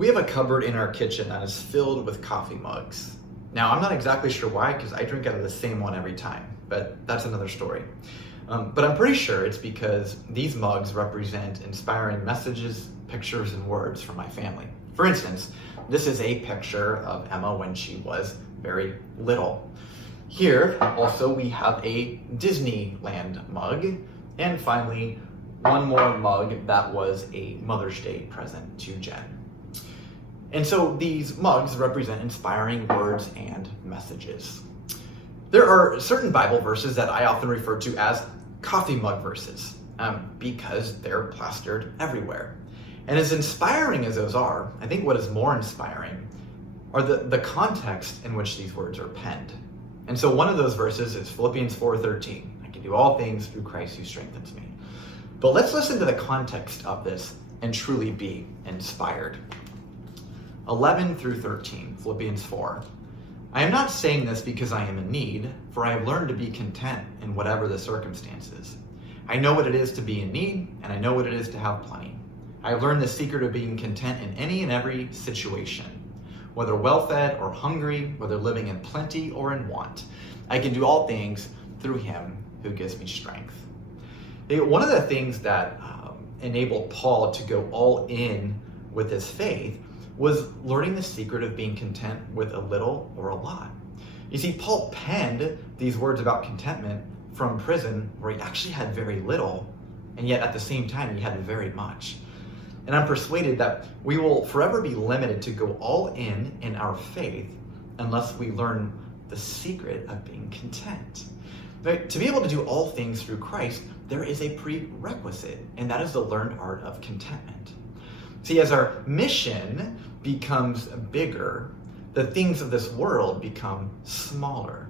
We have a cupboard in our kitchen that is filled with coffee mugs. Now, I'm not exactly sure why, because I drink out of the same one every time, but that's another story. But I'm pretty sure it's because these mugs represent inspiring messages, pictures, and words from my family. For instance, this is a picture of Emma when she was very little. Here, also, we have a Disneyland mug. And finally, one more mug that was a Mother's Day present to Jen. And so these mugs represent inspiring words and messages. There are certain Bible verses that I often refer to as coffee mug verses because they're plastered everywhere. And as inspiring as those are, I think what is more inspiring are the context in which these words are penned. And so one of those verses is Philippians 4:13. I can do all things through Christ who strengthens me. But let's listen to the context of this and truly be inspired. 11 through 13, Philippians 4. I am not saying this because I am in need, for I have learned to be content in whatever the circumstances. I know what it is to be in need, and I know what it is to have plenty. I have learned the secret of being content in any and every situation, whether well-fed or hungry, whether living in plenty or in want. I can do all things through him who gives me strength. One of the things that enabled Paul to go all in with his faith was learning the secret of being content with a little or a lot. You see, Paul penned these words about contentment from prison where he actually had very little, and yet at the same time he had very much. And I'm persuaded that we will forever be limited to go all in our faith unless we learn the secret of being content. But to be able to do all things through Christ, there is a prerequisite, and that is the learned art of contentment. See, as our mission becomes bigger, the things of this world become smaller.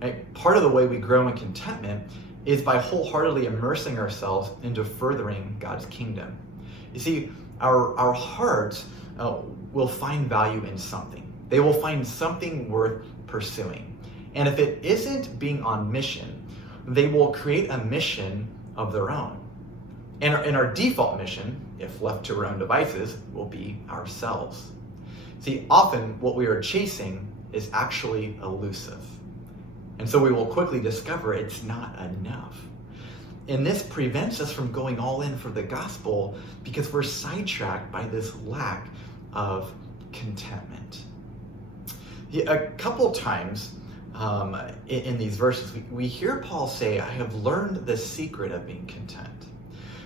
Right? Part of the way we grow in contentment is by wholeheartedly immersing ourselves into furthering God's kingdom. You see, our hearts will find value in something. They will find something worth pursuing. And if it isn't being on mission, they will create a mission of their own. And our default mission, if left to our own devices, will be ourselves. See, often what we are chasing is actually elusive. And so we will quickly discover it's not enough. And this prevents us from going all in for the gospel because we're sidetracked by this lack of contentment. A couple times in these verses, we hear Paul say, I have learned the secret of being content.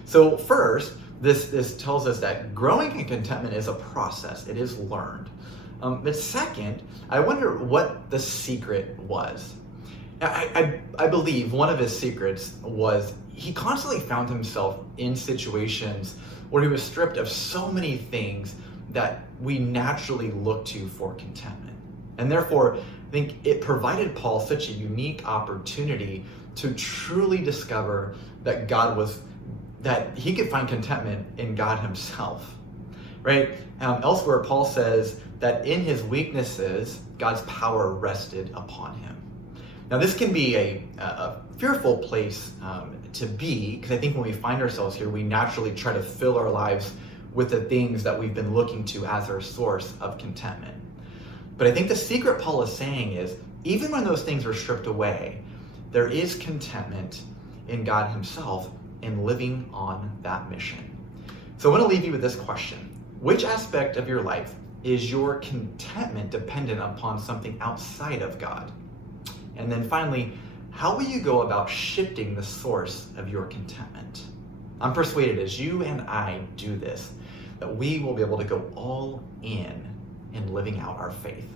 So first, this tells us that growing in contentment is a process. It is learned. But second, I wonder what the secret was. I believe one of his secrets was he constantly found himself in situations where he was stripped of so many things that we naturally look to for contentment. And therefore, I think it provided Paul such a unique opportunity to truly discover that that he could find contentment in God himself, right? Elsewhere, Paul says that in his weaknesses, God's power rested upon him. Now, this can be a fearful place to be, because I think when we find ourselves here, we naturally try to fill our lives with the things that we've been looking to as our source of contentment. But I think the secret Paul is saying is, even when those things are stripped away, there is contentment in God himself in living on that mission. So I want to leave you with this question. Which aspect of your life is your contentment dependent upon something outside of God? And then finally, how will you go about shifting the source of your contentment? I'm persuaded as you and I do this, that we will be able to go all in living out our faith.